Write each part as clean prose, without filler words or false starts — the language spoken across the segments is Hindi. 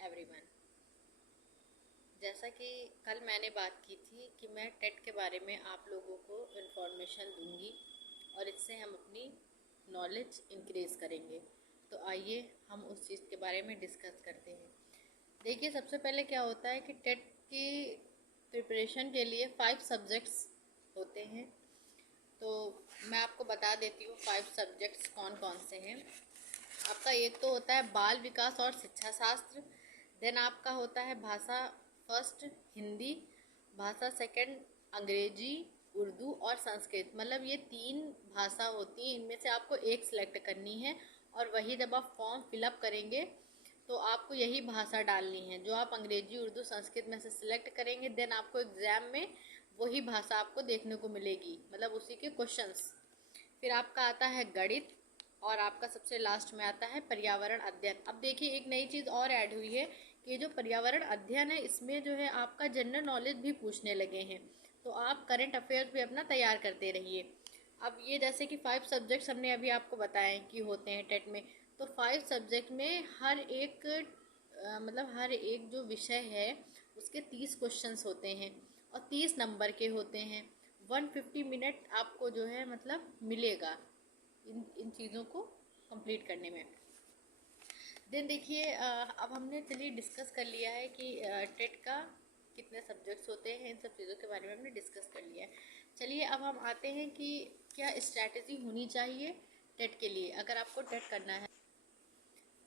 एवरीवन। जैसा कि कल मैंने बात की थी कि मैं टेट के बारे में आप लोगों को इन्फॉर्मेशन दूंगी और इससे हम अपनी नॉलेज इंक्रीज़ करेंगे। तो आइए हम उस चीज़ के बारे में डिस्कस करते हैं। देखिए, सबसे पहले क्या होता है कि टेट की प्रिपरेशन के लिए 5 सब्जेक्ट्स होते हैं। तो मैं आपको बता देती हूँ 5 सब्जेक्ट्स कौन कौन से हैं। आपका एक तो होता है बाल विकास और शिक्षा शास्त्र। देन आपका होता है भाषा फर्स्ट हिंदी, भाषा सेकंड अंग्रेजी, उर्दू और संस्कृत। मतलब ये 3 भाषा होती हैं, इनमें से आपको एक सिलेक्ट करनी है और वही जब आप फॉर्म फिलअप करेंगे तो आपको यही भाषा डालनी है। जो आप अंग्रेजी उर्दू संस्कृत में से सिलेक्ट करेंगे देन आपको एग्ज़ाम में वही भाषा आपको देखने को मिलेगी, मतलब उसी के क्वेश्चंस। फिर आपका आता है गणित और आपका सबसे लास्ट में आता है पर्यावरण अध्ययन। अब देखिए, एक नई चीज़ और ऐड हुई है कि जो पर्यावरण अध्ययन है इसमें जो है आपका जनरल नॉलेज भी पूछने लगे हैं। तो आप करंट अफेयर्स भी अपना तैयार करते रहिए। अब ये जैसे कि 5 सब्जेक्ट्स हमने अभी आपको बताए कि होते हैं टेट में, तो 5 सब्जेक्ट में हर एक मतलब हर एक जो विषय है उसके 30 क्वेश्चंस होते हैं और 30 नंबर के होते हैं। 150 मिनट आपको जो है मतलब मिलेगा इन चीज़ों को कंप्लीट करने में। देन देखिए, अब हमने चलिए डिस्कस कर लिया है कि टेट का कितने सब्जेक्ट्स होते हैं, इन सब चीज़ों के बारे में हमने डिस्कस कर लिया है। चलिए अब हम आते हैं कि क्या स्ट्रैटेजी होनी चाहिए टेट के लिए, अगर आपको टेट करना है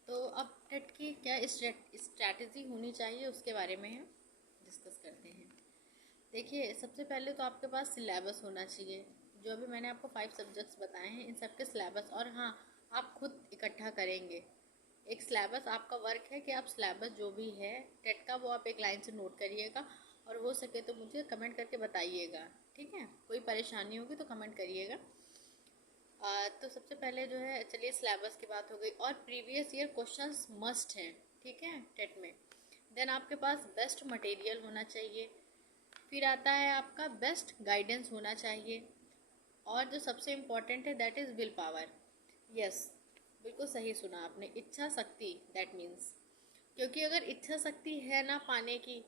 तो अब टेट की क्या स्ट्रैटेजी होनी चाहिए उसके बारे में हम डिस्कस करते हैं। देखिए, सबसे पहले तो आपके पास सिलेबस होना चाहिए। जो अभी मैंने आपको 5 सब्जेक्ट्स बताए हैं इन सब के सिलेबस, और हाँ, आप खुद इकट्ठा करेंगे एक सिलेबस। आपका वर्क है कि आप सिलेबस जो भी है टेट का वो आप एक लाइन से नोट करिएगा और हो सके तो मुझे कमेंट करके बताइएगा, ठीक है। कोई परेशानी होगी तो कमेंट करिएगा। तो सबसे पहले जो है, चलिए सिलेबस की बात हो गई और प्रीवियस ईयर क्वेश्चंस मस्ट हैं, ठीक है, टेट में। देन आपके पास बेस्ट मटेरियल होना चाहिए। फिर आता है आपका बेस्ट गाइडेंस होना चाहिए और जो सबसे इम्पॉर्टेंट है that is will power. Yes, बिल्कुल सही सुना आपने, इच्छा शक्ति, दैट मीन्स। क्योंकि अगर इच्छा शक्ति है ना पाने की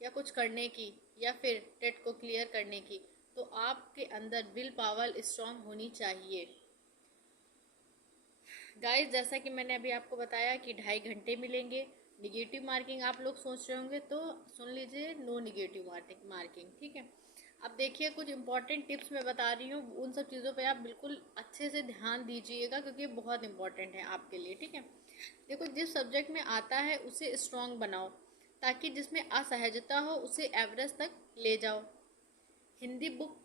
या कुछ करने की या फिर टेट को क्लियर करने की, तो आपके अंदर विल पावर स्ट्रांग होनी चाहिए। गाइस, जैसा कि मैंने अभी आपको बताया कि 2.5 घंटे मिलेंगे। निगेटिव मार्किंग आप लोग सोच रहे होंगे तो सुन लीजिए, नो निगेटिव मार्किंग, ठीक है। अब देखिए, कुछ इंपॉर्टेंट टिप्स मैं बता रही हूँ, उन सब चीज़ों पे आप बिल्कुल अच्छे से ध्यान दीजिएगा क्योंकि ये बहुत इंपॉर्टेंट है आपके लिए, ठीक है। देखो, जिस सब्जेक्ट में आता है उसे स्ट्रॉन्ग बनाओ ताकि जिसमें असहजता हो उसे एवरेज तक ले जाओ। हिंदी बुक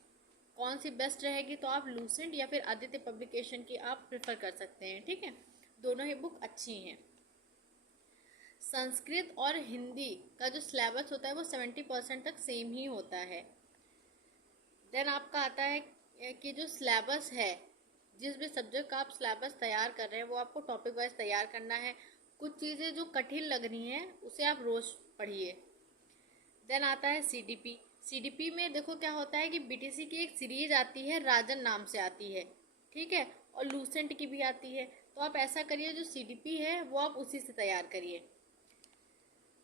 कौन सी बेस्ट रहेगी, तो आप लूसेंट या फिर आदित्य पब्लिकेशन की आप प्रेफर कर सकते हैं, ठीक है। दोनों ही बुक अच्छी हैं। संस्कृत और हिंदी का जो सिलेबस होता है वो 70% तक सेम ही होता है। देन आपका आता है कि जो सिलेबस है, जिस भी सब्जेक्ट का आप सिलेबस तैयार कर रहे हैं वो आपको टॉपिक वाइज तैयार करना है। कुछ चीज़ें जो कठिन लग रही हैं उसे आप रोज़ पढ़िए। देन आता है सीडीपी। सीडीपी में देखो क्या होता है कि बीटीसी की एक सीरीज आती है, राजन नाम से आती है, ठीक है, और लूसेंट की भी आती है। तो आप ऐसा करिए, जो सीडीपी है वो आप उसी से तैयार करिए।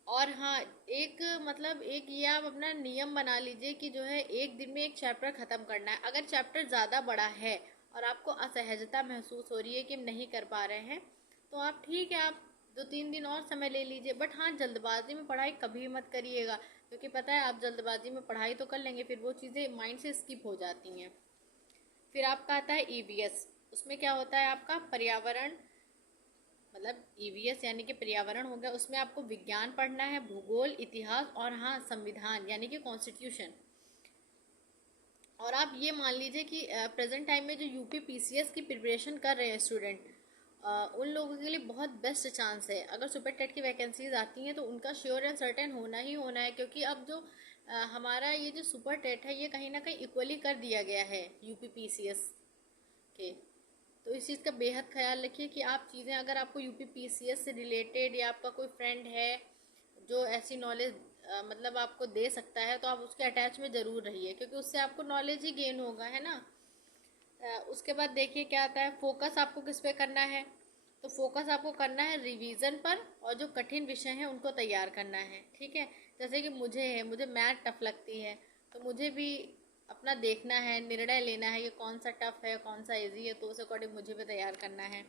और हाँ, एक मतलब एक ये आप अपना नियम बना लीजिए कि जो है एक दिन में एक चैप्टर ख़त्म करना है। अगर चैप्टर ज़्यादा बड़ा है और आपको असहजता महसूस हो रही है कि हम नहीं कर पा रहे हैं, तो आप ठीक है, आप 2-3 दिन और समय ले लीजिए। बट हाँ, जल्दबाजी में पढ़ाई कभी मत करिएगा क्योंकि पता है आप जल्दबाजी में पढ़ाई तो कर लेंगे, फिर वो चीज़ें माइंड से स्किप हो जाती हैं। फिर आपका आता है ईवीएस। उसमें क्या होता है, आपका पर्यावरण, मतलब ईवीएस यानी कि पर्यावरण हो गया। उसमें आपको विज्ञान पढ़ना है, भूगोल, इतिहास और हाँ, संविधान यानी कि कॉन्स्टिट्यूशन। और आप ये मान लीजिए कि प्रेजेंट टाइम में जो यूपी पीसीएस की प्रिपरेशन कर रहे हैं स्टूडेंट, उन लोगों के लिए बहुत बेस्ट चांस है। अगर सुपर टेट की वैकेंसीज आती हैं तो उनका श्योर एंड सर्टेन होना ही होना है, क्योंकि अब जो हमारा ये जो सुपर टेट है ये कहीं ना कहीं इक्वली कर दिया गया है यूपी पीसीएस के। तो इस चीज़ का बेहद ख्याल रखिए कि आप चीज़ें, अगर आपको यूपी पीसीएस से रिलेटेड या आपका कोई फ्रेंड है जो ऐसी नॉलेज मतलब आपको दे सकता है, तो आप उसके अटैच में ज़रूर रहिए क्योंकि उससे आपको नॉलेज ही गेन होगा, है ना। उसके बाद देखिए क्या आता है, फोकस आपको किस पे करना है। तो फोकस आपको करना है रिवीजन पर, और जो कठिन विषय हैं उनको तैयार करना है, ठीक है। जैसे कि मुझे मैथ टफ लगती है, तो मुझे भी अपना देखना है, निर्णय लेना है, ये कौन सा टफ है कौन सा इजी है, तो उस अकॉर्डिंग मुझे भी तैयार करना है।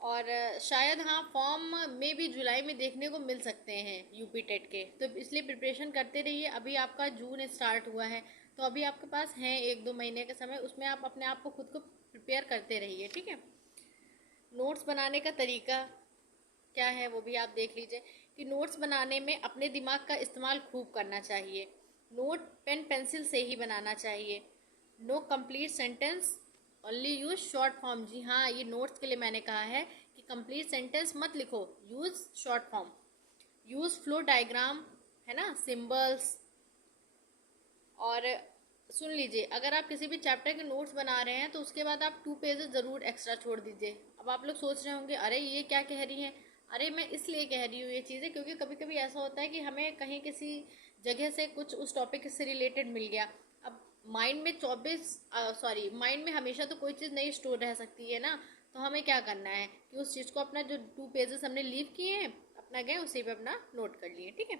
और शायद हाँ, फॉर्म में भी जुलाई में देखने को मिल सकते हैं यूपी टेट के, तो इसलिए प्रिपरेशन करते रहिए। अभी आपका जून स्टार्ट हुआ है, तो अभी आपके पास है 1-2 महीने का समय, उसमें आप अपने आप को खुद को प्रिपेयर करते रहिए, ठीक है। नोट्स बनाने का तरीका क्या है वो भी आप देख लीजिए, कि नोट्स बनाने में अपने दिमाग का इस्तेमाल खूब करना चाहिए। नोट पेन पेंसिल से ही बनाना चाहिए। No complete sentence, only use short form. जी हाँ, ये नोट्स के लिए मैंने कहा है कि कंप्लीट सेंटेंस मत लिखो, use short form. Use flow diagram, है ना, सिंबल्स। और सुन लीजिए, अगर आप किसी भी चैप्टर के नोट्स बना रहे हैं तो उसके बाद आप 2 पेजेस ज़रूर एक्स्ट्रा छोड़ दीजिए। अब आप लोग सोच रहे होंगे अरे ये क्या कह रही हैं, अरे मैं इसलिए कह रही हूँ ये चीज़ें क्योंकि कभी कभी ऐसा होता है कि हमें कहीं किसी जगह से कुछ उस टॉपिक से रिलेटेड मिल गया। अब माइंड में हमेशा तो कोई चीज़ नहीं स्टोर रह सकती है ना, तो हमें क्या करना है कि उस चीज़ को अपना जो 2 पेजेस हमने लीव किए हैं अपना गए उसी पे अपना नोट कर लिए, ठीक है।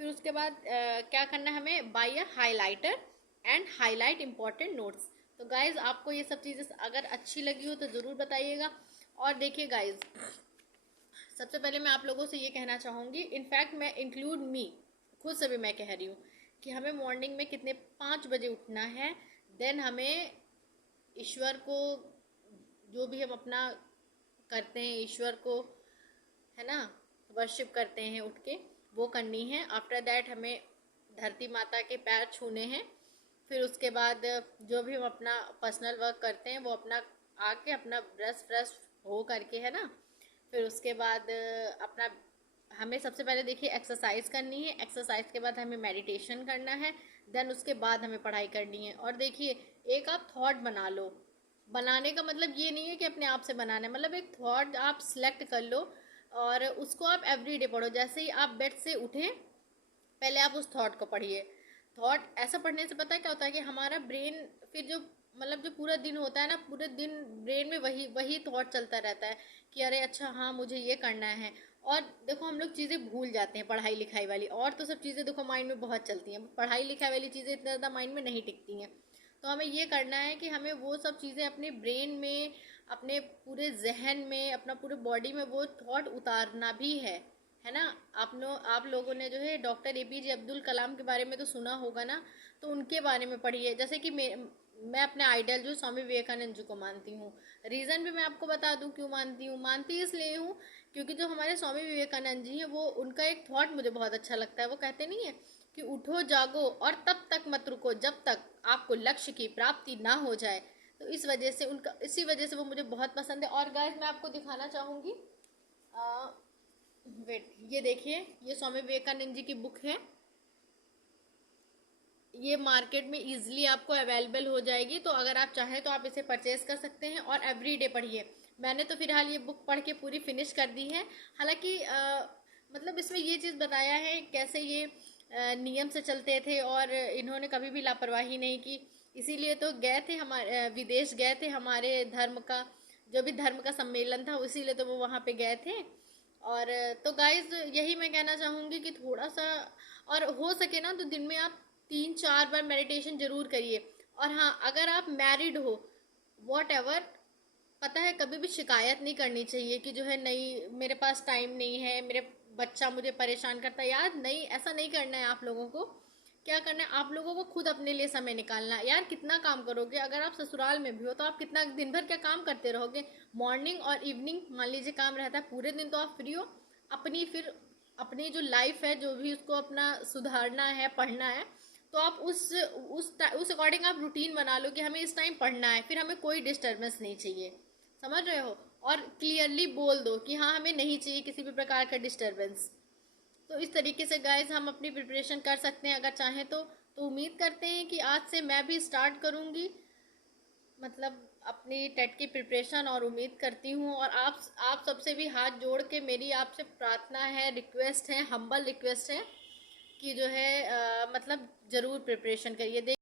फिर उसके बाद क्या करना है हमें, buy a highlighter and highlight important notes. तो गाइज आपको ये सब चीज़ें अगर अच्छी लगी हो तो ज़रूर बताइएगा। और देखिए गाइज, सबसे पहले मैं आप लोगों से ये कहना चाहूँगी, इनफैक्ट मैं इंक्लूड मी, खुद से भी मैं कह रही हूँ कि हमें मॉर्निंग में कितने 5 बजे उठना है। देन हमें ईश्वर को, जो भी हम अपना करते हैं ईश्वर को, है ना, वर्शिप करते हैं उठ के, वो करनी है। आफ्टर दैट हमें धरती माता के पैर छूने हैं। फिर उसके बाद जो भी हम अपना पर्सनल वर्क करते हैं वो अपना आके अपना ब्रश फ्रेश हो करके, है ना, फिर उसके बाद अपना हमें सबसे पहले देखिए एक्सरसाइज करनी है। एक्सरसाइज के बाद हमें मेडिटेशन करना है। देन उसके बाद हमें पढ़ाई करनी है। और देखिए, एक आप थॉट बना लो। बनाने का मतलब ये नहीं है कि अपने आप से बनाना है, मतलब एक थॉट आप सिलेक्ट कर लो और उसको आप एवरीडे पढ़ो। जैसे ही आप बेड से उठें पहले आप उस थॉट को पढ़िए। थॉट ऐसा पढ़ने से पता है क्या होता है कि हमारा ब्रेन फिर जो मतलब जो पूरा दिन होता है ना, पूरे दिन ब्रेन में वही वही थॉट चलता रहता है कि अरे अच्छा हाँ मुझे ये करना है। और देखो हम लोग चीज़ें भूल जाते हैं पढ़ाई लिखाई वाली, और तो सब चीज़ें देखो माइंड में बहुत चलती हैं, पढ़ाई लिखाई वाली चीज़ें इतना ज़्यादा माइंड में नहीं टिकती हैं। तो हमें ये करना है कि हमें वो सब चीज़ें अपने ब्रेन में, अपने पूरे जहन में, अपना पूरे बॉडी में वो थॉट उतारना भी है ना। आप लोगों ने जो है डॉक्टर APJ अब्दुल कलाम के बारे में तो सुना होगा ना, तो उनके बारे में पढ़िए। जैसे कि मैं अपने आइडल जो स्वामी विवेकानंद जी को मानती हूँ। रीज़न भी मैं आपको बता दूँ क्यों मानती हूँ। मानती इसलिए हूँ क्योंकि जो हमारे स्वामी विवेकानंद जी हैं वो, उनका एक थॉट मुझे बहुत अच्छा लगता है। वो कहते नहीं है कि उठो जागो और तब तक मत रुको जब तक आपको लक्ष्य की प्राप्ति ना हो जाए। तो इसी वजह से वो मुझे बहुत पसंद है। और गाइस मैं आपको दिखाना चाहूँगी, वेट, ये देखिए, ये स्वामी विवेकानंद जी की बुक है। ये मार्केट में इजीली आपको अवेलेबल हो जाएगी, तो अगर आप चाहें तो आप इसे परचेज कर सकते हैं और एवरीडे पढ़िए। मैंने तो फिलहाल ये बुक पढ़ के पूरी फिनिश कर दी है। हालांकि मतलब इसमें ये चीज़ बताया है कैसे ये नियम से चलते थे और इन्होंने कभी भी लापरवाही नहीं की। इसीलिए तो गए थे हमारे विदेश गए थे, हमारे धर्म का जो भी धर्म का सम्मेलन था इसीलिए तो वो वहाँ पे गए थे। और तो गाइज यही मैं कहना चाहूँगी कि थोड़ा सा, और हो सके ना तो दिन में आप 3-4 बार मेडिटेशन जरूर करिए। और हाँ, अगर आप मैरिड हो, वॉट एवर, पता है कभी भी शिकायत नहीं करनी चाहिए कि जो है नहीं मेरे पास टाइम नहीं है, मेरे बच्चा मुझे परेशान करता है। यार नहीं, ऐसा नहीं करना है। आप लोगों को क्या करना है, आप लोगों को खुद अपने लिए समय निकालना है। यार कितना काम करोगे, अगर आप ससुराल में भी हो तो आप कितना दिन भर क्या काम करते रहोगे। मॉर्निंग और इवनिंग मान लीजिए काम रहता है, पूरे दिन तो आप फ्री हो। फिर अपनी जो लाइफ है जो भी उसको अपना सुधारना है, पढ़ना है, तो आप उस अकॉर्डिंग आप रूटीन बना लो कि हमें इस टाइम पढ़ना है, फिर हमें कोई डिस्टर्बेंस नहीं चाहिए। समझ रहे हो। और क्लियरली बोल दो कि हाँ हमें नहीं चाहिए किसी भी प्रकार का डिस्टर्बेंस। तो इस तरीके से गाइज हम अपनी प्रिपरेशन कर सकते हैं अगर चाहें तो उम्मीद करते हैं कि आज से मैं भी स्टार्ट करूँगी, मतलब अपनी टेट की प्रिपरेशन। और उम्मीद करती हूँ, और आप सबसे भी हाथ जोड़ के मेरी आपसे प्रार्थना है, रिक्वेस्ट है, हम्बल रिक्वेस्ट है कि जो है मतलब ज़रूर प्रिपरेशन करिए।